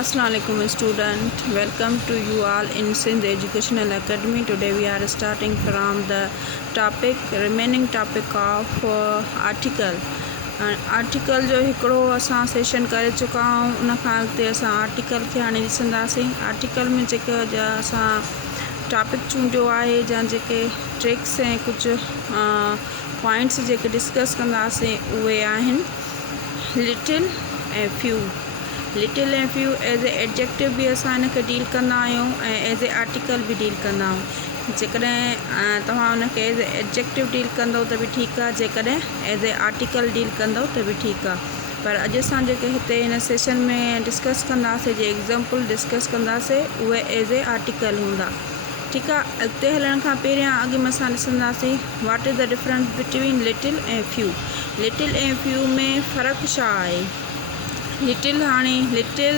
Assalamualaikum student, welcome to you all in Sindh Educational Academy. Today we are starting from the remaining topic of article. Article जो हिकिड़ो असां सेशन करे चुका आहियूं, उन खां अॻिते असां आर्टिकल खे हाणे ॾिसंदासीं। आर्टिकल में जेके असां टॉपिक चूंडियो आहे, जा जेके ट्रिक्स ऐं कुझु पॉइंट्स जेके डिस्कस कंदासीं उहे आहिनि लिटिल ऐं फ्यू। लिटिल ऐं फ्यू एज़ ए एडजेक्टिव बि असां हिनखे डील कंदा आहियूं ऐं एज़ ए आर्टिकल बि डील कंदा आहियूं। जेकॾहिं तव्हां हुनखे एज़ ए एडजेक्टिव डील कंदव त बि ठीकु आहे, जेकॾहिं एज़ ए आर्टिकल डील कंदव त बि ठीकु आहे। पर अॼु असां जेके हिते हिन सेशन में डिस्कस कंदासीं, जे एग्ज़ाम्पल डिस्कस कंदासीं, उहे एज़ ए आर्टिकल हूंदा। ठीकु आहे। अॻिते हलण खां पहिरियां अॻु में असां ॾिसंदासीं what is the difference between little ऐं फ्यू। लिटिल ऐं फ्यू में फ़र्क़ु छा आहे? लिटिल, हाणे लिटिल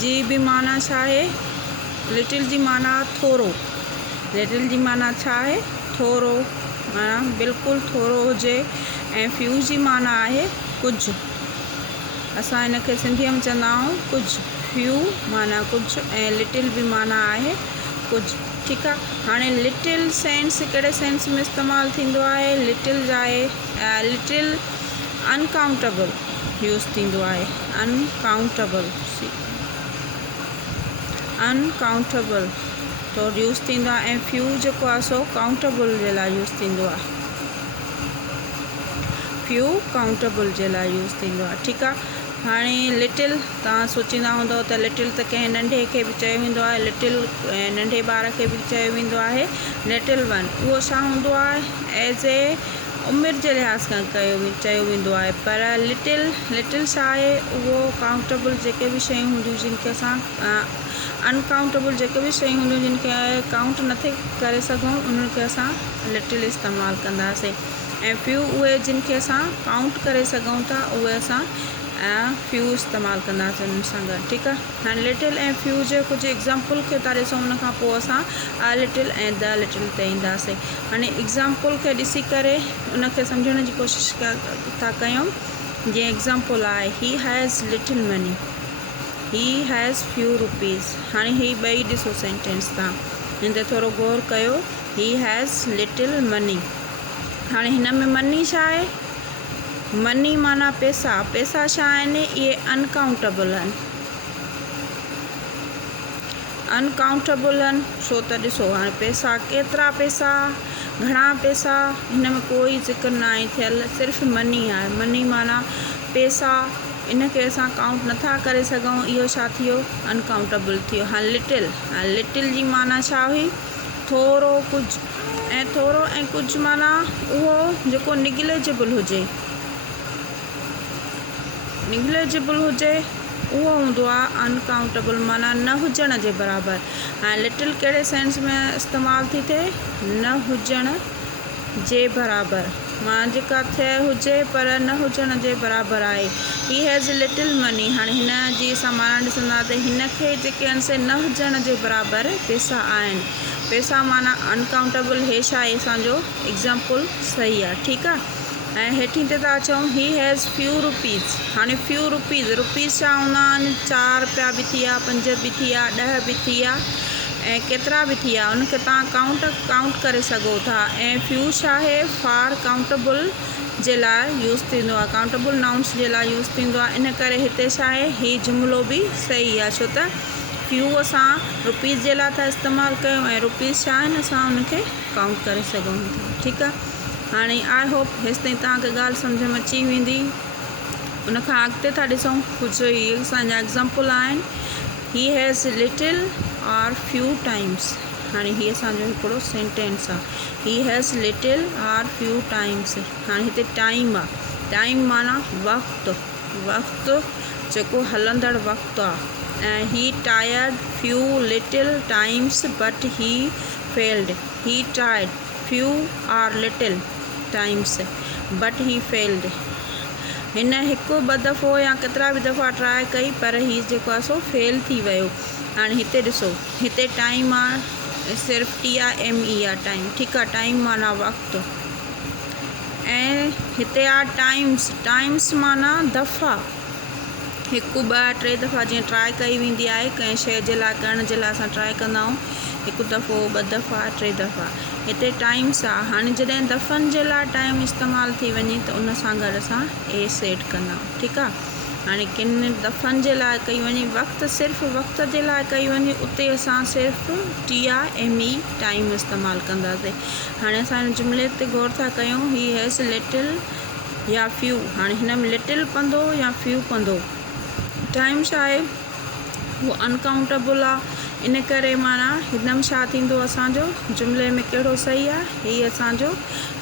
जी बि माना छा आहे? लिटिल जी माना थोरो। लिटिल जी माना छा आहे? थोरो, माना बिल्कुलु थोरो हुजे। ऐं फ्यू जी माना आहे कुझु। असां हिनखे सिंधीअ में चवंदा आहियूं कुझु। फ्यू माना कुझु ऐं लिटिल बि माना आहे कुझु। ठीकु आहे। हाणे लिटिल सेंस कहिड़े सेंस में इस्तेमालु थींदो आहे? लिटिल जा आहे लिटिल अनकाउंटेबल यूज़ थींदो आहे। अनकाउंटेबल तो यूज़ थींदो आहे। ऐं फ्यू जेको आहे सो काउंटेबल जे लाइ यूज़ थींदो आहे। फ्यू काउंटेबल जे लाइ यूज़ थींदो आहे। ठीकु आहे। हाणे लिटिल तव्हां सोचींदा हूंदव त लिटिल त कंहिं नंढे खे बि चयो वेंदो आहे, लिटिल नंढे ॿार खे बि चयो वेंदो आहे लिटिल वन। उहो छा हूंदो आहे? एज़ ए उमिरि जे लिहाज़ खां चयो वेंदो आहे। पर लिटिल छा आहे? उहो काउंटेबल जेके बि शयूं हूंदियूं जिन खे असां अनकाउंटेबल जेके बि शयूं हूंदियूं जिन खे काउंट नथे करे सघूं, उन्हनि खे असां लिटिल इस्तेमालु कंदासीं। ऐं फ्यू उहे जिन खे असां काउंट करे सघूं था, उहे असां फ्यू इस्तेमालु कंदासीं उन्हनि सां गॾु। ठीकु आहे। हाणे लिटिल ऐं फ्यू जे कुझु एग्ज़ाम्पल खे था ॾिसूं, उन खां पोइ असां लिटिल ऐं द लिटिल ते ईंदासीं। हाणे एग्ज़ाम्पल खे ॾिसी करे उनखे सम्झण जी कोशिशि था कयूं। जीअं एग्ज़ाम्पल आहे he has little money, he has few rupees. हाणे ही ॿई ॾिसो सेंटेंस तव्हां, हिन ते थोरो गौर कयो। He has little money. हाणे हिन में मनी छा आहे? मनी माना पैसा। पैसा छा आहिनि? इहे अनकाउंटेबल आहिनि। अनकाउंटेबल आहिनि छो त ॾिसो, हाणे पैसा, केतिरा पैसा, घणा पैसा, हिन में कोई ज़िक्र न आहे थियल, सिर्फ़ु मनी आहे। मनी माना पैसा, इन खे असां काउंट नथा करे सघूं। इहो छा थियो? अनकाउंटेबल थियो। हाणे लिटिल जी माना छा हुई? थोरो कुझु। ऐं थोरो ऐं कुझु माना उहो जेको निग्लेजिबल हुजे। निग्लेजिबल हुजे उहो हूंदो आहे अनकाउंटेबल, माना न हुजण जे बराबरि। हाणे लिटिल कहिड़े सेंस में इस्तेमालु थी थिए? न हुजण जे बराबरि, माना जेका थिए हुजे पर न हुजण जे बराबरि आहे। He has little money. हाणे हिन जी असां माना ॾिसंदा त हिन खे जेके आहिनि से न हुजण जे बराबरि पैसा आहिनि। पैसा माना अनकाउंटेबल। हे छा आहे? असांजो एग्ज़ाम्पल सही आहे। ठीकु आहे। ऐं हेठि ते था अचूं ही हैज़ फ्यू रुपीज़। हाणे फ्यू रुपीज़ छा हूंदा आहिनि? 4 रुपया बि थी विया, 5 बि थी विया, 10 बि थी विया ऐं केतिरा बि थी विया, उनखे तव्हां काउंट करे सघो था। ऐं फ्यू छा आहे? फार काउंटेबल जे लाइ यूज़ थींदो आहे, काउंटेबल नाउंस जे लाइ यूज़ थींदो आहे। इन करे हिते छा आहे? हीउ जुमिलो बि सही आहे, छो त फ्यू असां रुपीज़ जे लाइ था इस्तेमालु कयूं ऐं रुपीज़ छा आहिनि? असां उनखे काउंट करे सघूं था। ठीकु आहे। हाणे आई होप हेसि ताईं तव्हांखे ॻाल्हि सम्झ में अची वेंदी। उनखां अॻिते था ॾिसूं कुझु इहे असांजा एग्ज़ाम्पल आहिनि। ही हैज़ लिटिल और फ्यू टाइम्स। हाणे हीअ असांजो हिकिड़ो सेंटेंस आहे। ही हैज़ लिटिल और फ्यू टाइम्स। हाणे हिते टाइम आहे। टाइम माना वक़्तु जेको हलंदड़ वक़्तु आहे। ऐं he tired few little times but he failed. He tried few or little times but he failed. हिन हिकु ॿ दफ़ो या केतिरा बि दफ़ा ट्राई कई, पर हीउ जेको आहे सो फेल थी वियो। हाणे हिते ॾिसो, हिते टाइम आहे सिर्फ़ु TIME आहे टाइम। ठीकु आहे। टाइम माना वक़्तु। ऐं हिते आहे टाइम्स माना दफ़ा। हिकु ॿ टे दफ़ा जीअं ट्राई कई वेंदी आहे कंहिं शइ जे लाइ करण जे लाइ असां ट्राई कंदा आहियूं हिकु दफ़ो ॿ दफ़ा टे दफ़ा हिते टाइम सां हाणे जॾहिं दफ़नि जे लाइ टाइम इस्तेमालु थी वञे त उन सां गॾु असां ए सेट कंदा आहियूं ठीकु आहे। हाणे किन दफ़नि जे लाइ कई वञे वक़्तु सिर्फ़ु वक़्त जे लाइ कई वञे उते असां सिर्फ़ु TIME टाइम इस्तेमालु कंदासीं। हाणे असां हिन जुमिले ते गौर था कयूं ही हैज़ लिटिल या फ्यू। हाणे हिन में लिटिल पवंदो या फ्यू पवंदो। टाइम छा आहे उहो अनकाउंटेबल आहे इन करे माना हिन छा थींदो असांजो जुमिले में कहिड़ो सही आहे हीअ असांजो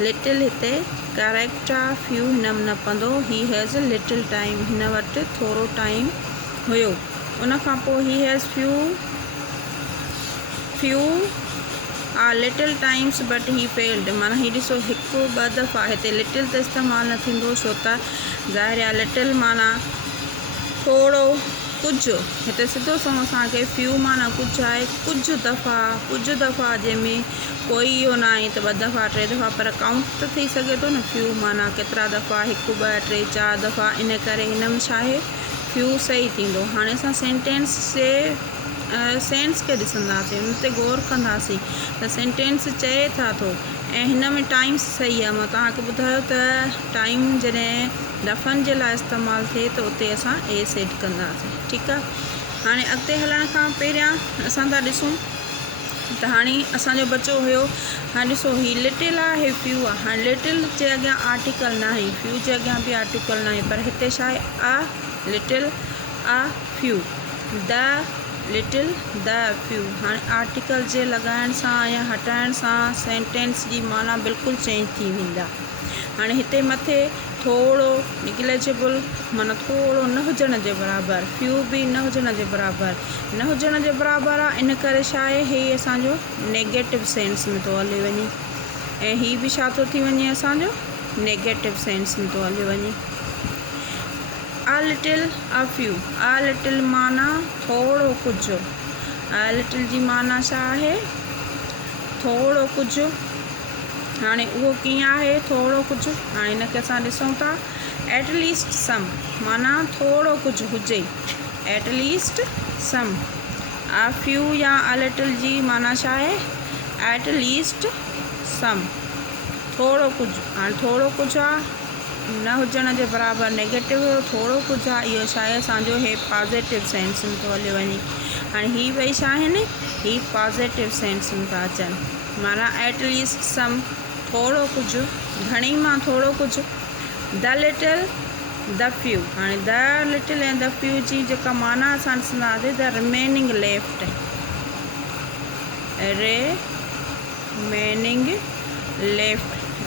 लिटिल हिते करेक्ट आहे फ्यू हिन में न पवंदो ही हैज़ लिटिल टाइम हिन वटि थोरो टाइम हुयो। उन खां पोइ he has few or little times but he failed माना हीअ ॾिसो हिकु ॿ दफ़ा हिते लिटिल त इस्तेमालु न थींदो छो त ज़ाहिर आहे लिटिल माना थोरो कुझु हिते सिधो सम असांखे फ्यू माना कुझु आहे कुझु दफ़ा जंहिंमें कोई इहो न आहे त ॿ दफ़ा टे दफ़ा पर काउंट त थी सघे थो न फ्यू माना केतिरा दफ़ा हिकु ॿ टे चारि दफ़ा इन करे हिन में छा आहे फ्यू सही थींदो। हाणे असां सेंटेंस जे सेंस खे ॾिसंदासीं हुन ते गौर कंदासीं त सेंटेंस चए छा थो ऐं हिन में टाइम्स सही आहे। मां तव्हांखे ॿुधायो त टाइम जॾहिं दफ़नि जे लाइ इस्तेमालु थिए त उते असां ए सेट कंदासीं ठीकु आहे। हाणे अॻिते हलण खां पहिरियां असां था ॾिसूं त हाणे असांजो बचो हुयो हाणे ॾिसो ही लिटिल आहे ही फ्यू आहे। हाणे लिटिल जे अॻियां आर्टिकल न आहे फ्यू जे अॻियां बि आर्टिकल न आहे पर हिते छा आहे a little a few the little the few. हाणे आर्टिकल जे लॻाइण सां या हटाइण सां सेंटेंस जी माना बिल्कुलु चेंज थी वेंदा। हाणे हिते मथे थोरो निग्लेजिबल माना थोरो न हुजण जे बराबरि फ्यू बि न हुजण जे बराबरि आहे इन करे छा आहे हे असांजो नेगेटिव सेंस में थो हली वञे ऐं हीअ बि छा थो थी वञे असांजो नेगेटिव सेंस में थो हली वञे। A little a few a little माना थोरो कुझु अ लिटिल जी माना छा आहे थोरो कुझु। हाणे उहो कीअं आहे थोरो कुझु हाणे हिनखे असां ॾिसूं था एटलीस्ट सम माना थोरो कुझु हुजे एटलीस्ट सम। अ फ्यू या अ लिटिल जी माना छा आहे एटलीस्ट सम थोरो कुझु। हाणे थोरो कुझु आहे न हुजण जे बराबरि नेगेटिव थोरो कुझु आहे इहो छा आहे असांजो हे पॉज़िटिव सेंस में थो हली वञे। हाणे हीअ ॿई छा आहिनि ही पॉज़िटिव सेंस में था अचनि माना एटलीस्ट सम थोरो कुझु घणी मां थोरो कुझु। द लिटिल द फ्यू हाणे द लिटिल ऐं द फ्यू जी जेका माना असां ॾिसंदासीं the remaining left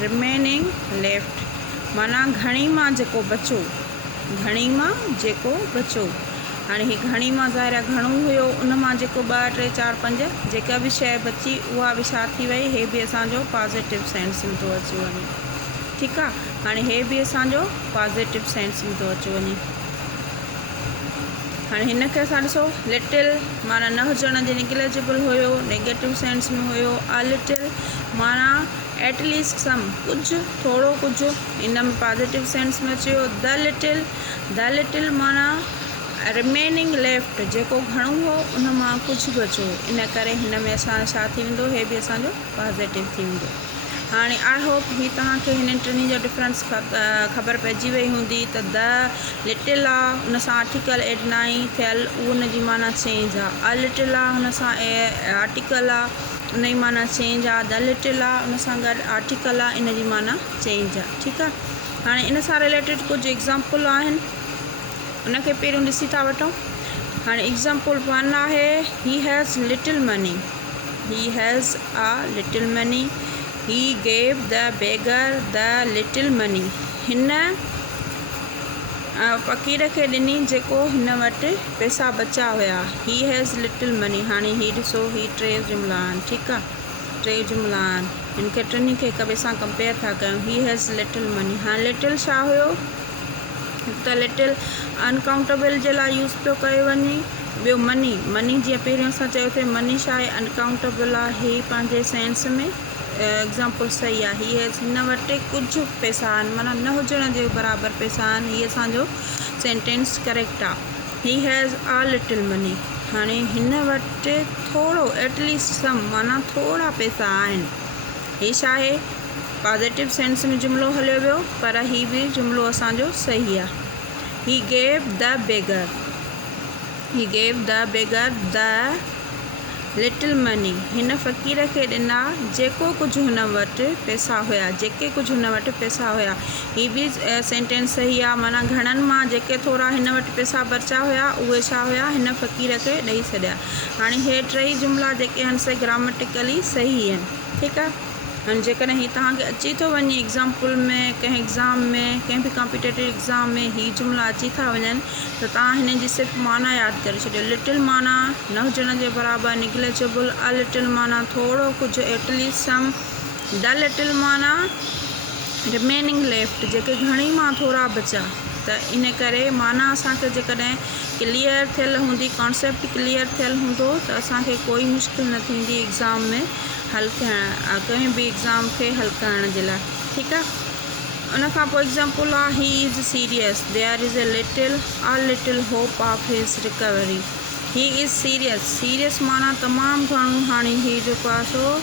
remaining left माना घणी मां जेको बचो हाणे ही घणी मां ज़ाहिर आहे घणो हुयो उन मां जेको 2 3 4 5 जेका बि शइ बची उहा बि छा थी वई हे बि असांजो पॉज़िटिव सेंस में थो अची वञे ठीकु आहे। हाणे हे बि असांजो पॉज़िटिव सेंस में थो अची वञे। हाणे हिनखे असां ॾिसो लिटिल माना न हुजण जे निग्लेजिबल हुयो नेगेटिव सेंस में हुयो। अ लिटिल माना एटलीस्ट सम कुझु थोरो कुझु इन में पॉज़िटिव सेंस में अची वियो। द लिटिल माना रिमेनिंग लेफ्ट जेको घणो हो उन मां कुझु बचो इन करे हिन में असां छा थी वेंदो हे बि असांजो पॉज़िटिव थी वेंदो। हाणे आई होप ही तव्हांखे हिन टिनी जो डिफरेंस ख़बर पइजी वई हूंदी त द लिटिल आहे उन सां आर्टिकल एड न आहे थियल उहो उन जी माना चेंज आहे। अ लिटिल आहे हुन सां आर्टिकल आहे उन जी माना चेंज आहे। द लिटिल आहे उन सां गॾु आर्टिकल आहे इन जी माना चेंज आहे ठीकु आहे। हाणे इन सां रिलेटेड कुझु एग्ज़ाम्पल आहिनि उनखे पहिरियों ॾिसी था वठूं। हाणे एग्ज़ाम्पल 1 आहे he has little money he gave the beggar the little money हिन फ़क़ीर खे ॾिनी जेको हिन वटि पैसा बचा हुया। ही हैज़ लिटिल मनी हाणे ही ॾिसो ही 3 जुमिला आहिनि ठीकु आहे 3 जुमिला आहिनि हिन खे टिनी खे हिक ॿिए सां कंपेयर था कयूं। ही हैज़ लिटिल मनी हाणे लिटिल छा हुयो त लिटिल अनकाउंटेबल जे लाइ यूज़ पियो कयो वञे। ॿियो मनी जीअं पहिरियों असां चयो थिए मनी छा आहे अनकाउंटेबल आहे ही पंहिंजे सेंस में एग्ज़ाम्पल सही आहे। ही हिन वटि कुझु पैसा आहिनि माना न हुजण जे बराबरि पैसा आहिनि हीअ असांजो सेंटेंस करेक्ट आहे। He has a little money, हाणे हिन वटि थोरो एटलीस्ट सम माना थोरा पैसा आहिनि। ही छा आहे, पॉजिटिव सेंस में जुमिलो हलियो वियो, पर ही बि जुमिलो असांजो सही आहे। He gave the beggar, he gave the beggar the little money, हिन फ़क़ीर खे ॾिना जेको कुझु हुन वटि पैसा हुया, जेके कुझु हुन वटि पैसा हुया। ही बि सेंटेंस सही आहे, माना घणनि मां जेके थोरा हिन वटि पैसा बचा हुया उहे छा हुया, हिन फ़क़ीर खे ॾेई छॾिया। हाणे हे टई जुमिला जेके आहिनि से ग्रामेटिकली सही आहिनि, ठीकु आहे। हाणे जेकॾहिं ही तव्हांखे अची थो वञे एग्ज़ाम्पल में, कंहिं एग्ज़ाम में, कंहिं बि कॉम्पिटेटिव एग्ज़ाम में ही जुमिला अची था वञनि त तव्हां हिन जी सिर्फ़ु माना यादि करे छॾियो। लिटिल माना न हुजण जे बराबरि, निग्लेजिबल, अ लिटिल माना थोरो कुझु, एटलीस्ट सम, द लिटिल माना रिमेनिंग लेफ्ट, जेके घणी मां थोरा बचा। त इन करे माना असांखे जेकॾहिं क्लियर थियल हूंदी, कॉन्सेप्ट क्लियर थियल हूंदो त असांखे कोई मुश्किल न थींदी एग्ज़ाम में हल करणु, कंहिं बि एग्ज़ाम खे हल करण जे लाइ, ठीकु आहे। उन खां पोइ एग्ज़ाम्पल आहे, he is serious, there is a little hope of his recovery. He is serious, serious माना तमामु घणो, हाणे ही जेको आहे सो